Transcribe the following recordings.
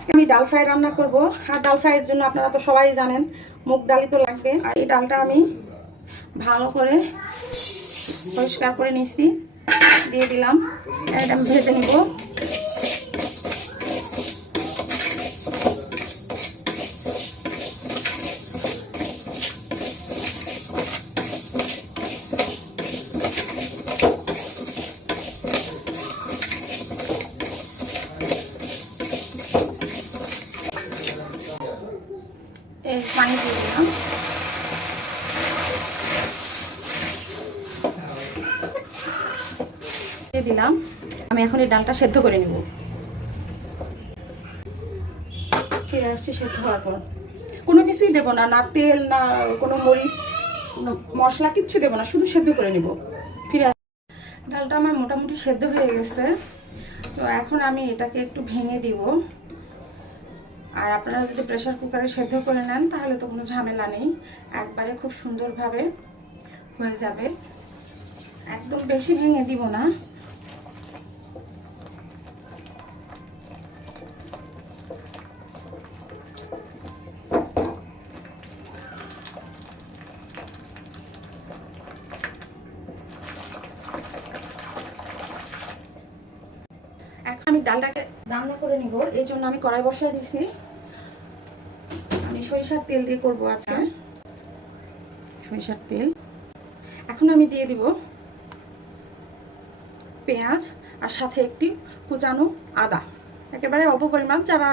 আজকে আমি ডাল ফ্রাই রান্না করব। আর ডাল ফ্রাইয়ের জন্য আপনারা তো সবাই জানেন মুগ ডালই তো লাগবে। আর এই ডালটা আমি ভালো করে পরিষ্কার করে নিয়েছি, দিয়ে দিলাম। এটা আমি ভেজে নিব। এই পানি দিয়ে দিলাম। দিয়ে দিলাম। আমি এখন এই ডালটা সেদ্ধ করে নেব। ফিরে আসছি সেদ্ধ হওয়ার পর। কোনো কিছুই দেবো না, না তেল, না কোনো মরিচ, কোনো মশলা, কিচ্ছু দেবো না, শুধু সেদ্ধ করে নেব। ফিরে ডালটা আমার মোটামুটি সেদ্ধ হয়ে গেছে। তো এখন আমি এটাকে একটু ভেঙে দিব। আর আপনারা যদি প্রেসার কুকারে সেদ্ধ করে নেন তাহলে তো কোনো ঝামেলা নেই, একবারে খুব সুন্দরভাবে হয়ে যাবে। একদম বেশি ভেঙে দিব না। এখন আমি ডালটাকে রান্না করে নিব, এই জন্য আমি কড়াই বসিয়ে দিছি। আমি সরিষার তেল দিয়ে করবো আজকে, সরিষার তেল। এখন আমি দিয়ে দিব পেঁয়াজ আর সাথে একটি কুচানো আদা, একেবারে অল্প পরিমাণ। যারা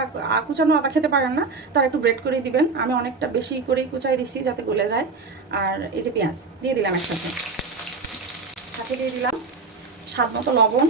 কুচানো আদা খেতে পারেন না তারা একটু ব্রেড করে দিবেন। আমি অনেকটা বেশি করেই কুচাই দিচ্ছি যাতে গলে যায়। আর এই যে পেঁয়াজ দিয়ে দিলাম একসাথে, সাথে দিয়ে দিলাম স্বাদ মতো লবণ।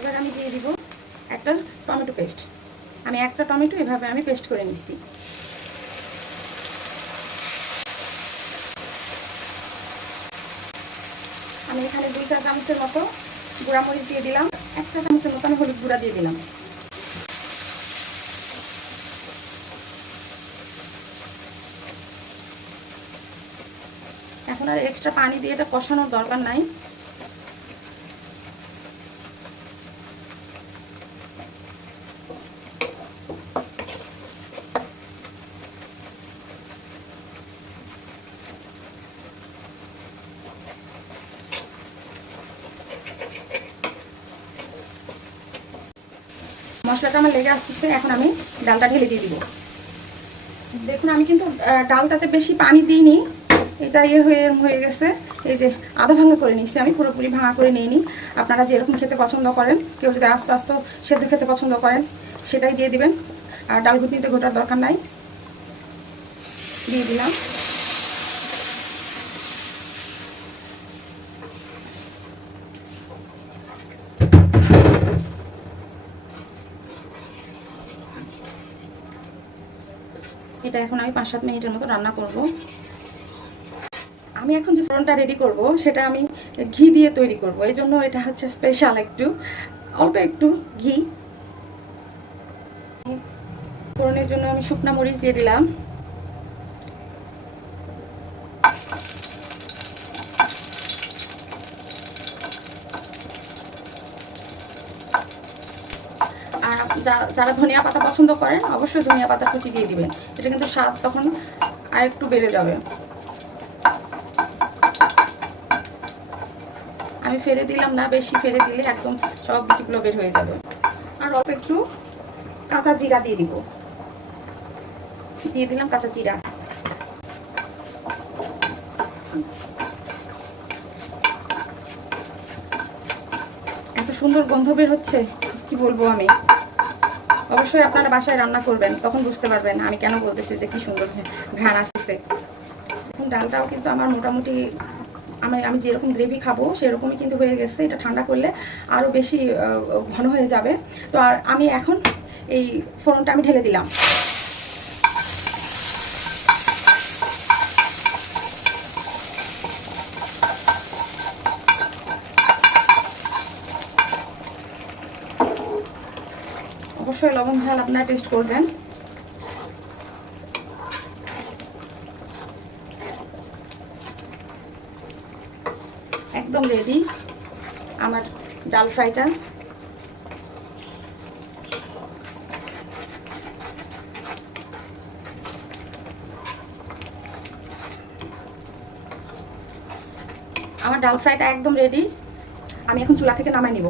এবার আমি দিয়ে দিব একটা টমেটো পেস্ট। আমি একটা টমেটো এভাবে আমি পেস্ট করে নিচ্ছি। আমি এখানে 2 চা চামচের মতো গুঁড়া মরিচ দিয়ে দিলাম, 1 চা চামচের মতো আমি হলুদ গুঁড়া দিয়ে দিলাম। এখন আর এক্সট্রা পানি দিয়ে এটা কষানোর দরকার নাই। মশলাটা আমার লেগে আসতেছে, এখন আমি ডালটা ঢেলে দিয়ে দিব। দেখুন আমি কিন্তু ডালটাতে বেশি পানি দিইনি, এটা হয়ে গেছে। এই যে আধা ভাঙা করে নিচ্ছি, আমি পুরোপুরি ভাঙা করে নিইনি। আপনারা যেরকম খেতে পছন্দ করেন, কেউ যদি আস্তে আস্তে সেদ্ধ খেতে পছন্দ করেন সেটাই দিয়ে দিবেন। আর ডাল ঘুটনিতে ঘোটার দরকার নাই। দিয়ে দিলাম। এটা এখন আমি 5-7 মিনিটের মতো রান্না করব। আমি এখন যে ফোড়নটা রেডি করব সেটা আমি ঘি দিয়ে তৈরি করব, এই জন্য এটা হচ্ছে স্পেশাল। অল্প একটু ঘি। ফোড়নের জন্য আমি শুকনা মরিচ দিয়ে দিলাম। আর যারা ধনিয়া পাতা পছন্দ করেন অবশ্যই ধনিয়া পাতা কুচি দিয়ে দিবেন, এটা কিন্তু স্বাদ তখন আর একটু বেড়ে যাবে। আমি ফেলে দিলাম না, বেশি ফেলে দিলে একদম সব বিচিগুলো বের হয়ে যাবে। আর অল্প একটু কাঁচা জিরা দিয়ে দিব, দিয়ে দিলাম কাঁচা জিরা। এত সুন্দর গন্ধ বের হচ্ছে, কি বলবো আমি। অবশ্যই আপনারা বাসায় রান্না করবেন, তখন বুঝতে পারবেন আমি কেন বলতেছি যে কি সুন্দর ঘ্রাণ আসতেছে। এখন ডালটাও কিন্তু আমার মোটামুটি আমি যেরকম গ্রেভি খাবো সেরকমই কিন্তু হয়ে গেছে। এটা ঠান্ডা করলে আরও বেশি ঘন হয়ে যাবে। তো আর আমি এখন এই ফোড়নটা আমি ঢেলে দিলাম। অবশ্যই লবণ ঝাল আপনারা টেস্ট করবেন। একদম রেডি আমার ডাল ফ্রাইটা। আমার ডাল ফ্রাইটা একদম রেডি। আমি এখন চুলা থেকে নামাই নিব।